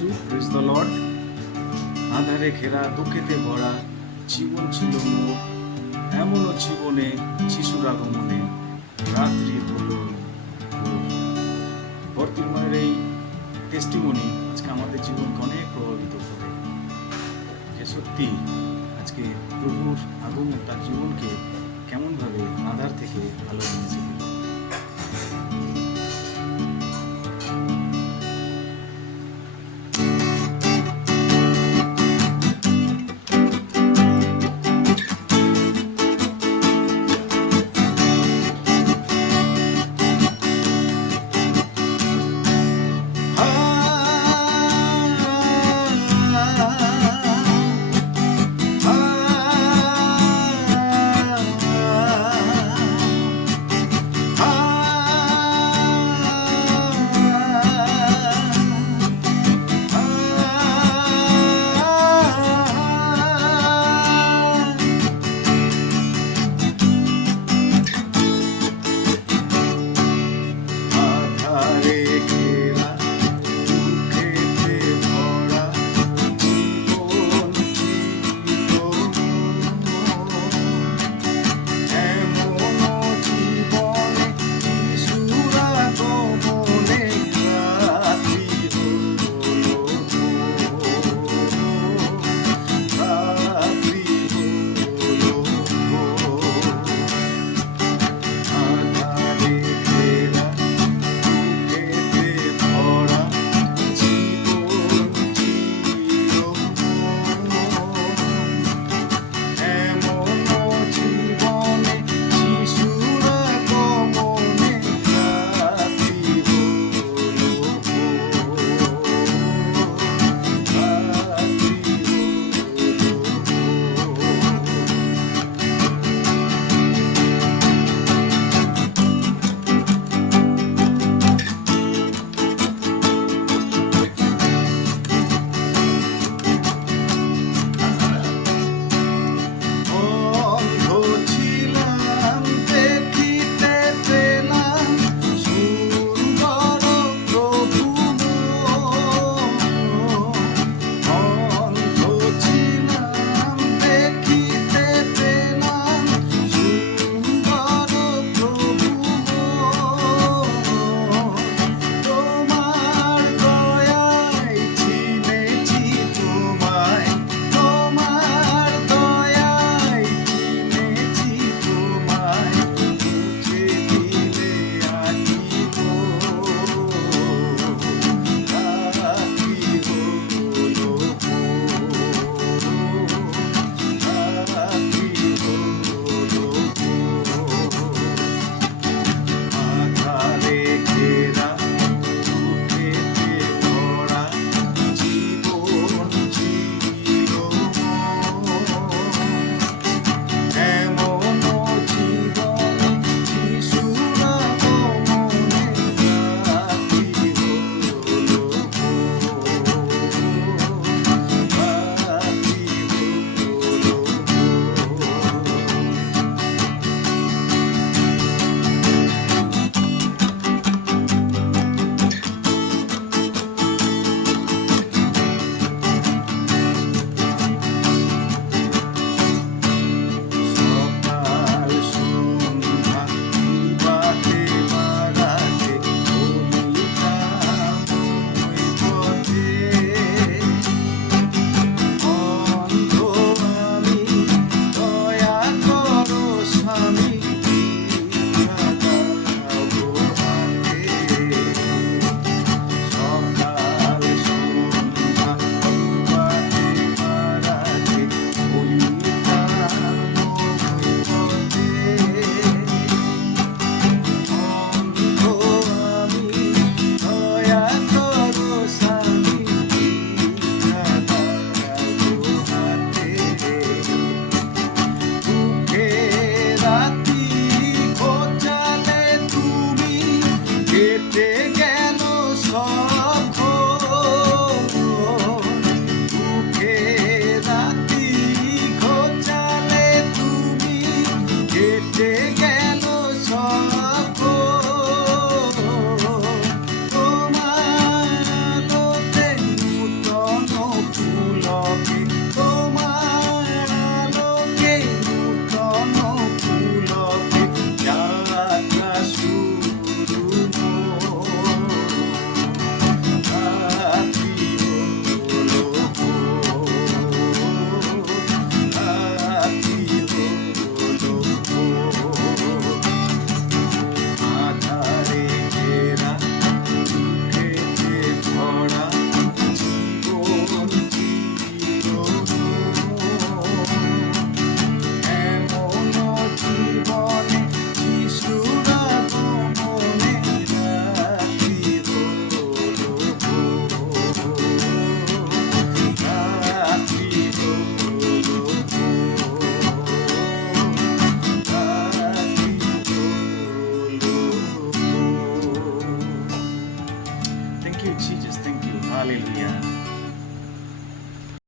যিশু প্রিজ the Lord আধারে ঘেরা দুঃখেতে ভরা জীবন ছিল মোর এমনও জীবনে শিশুর আগমনে রাত্রি হলো বর্তমানের এই টেস্টিমনি আজকে আমাদের জীবনকে অনেক প্রভাবিত করে। যে সত্যি আজকে প্রভুর আগমন তার জীবনকে কেমনভাবে আধার থেকে আলো এনেছিল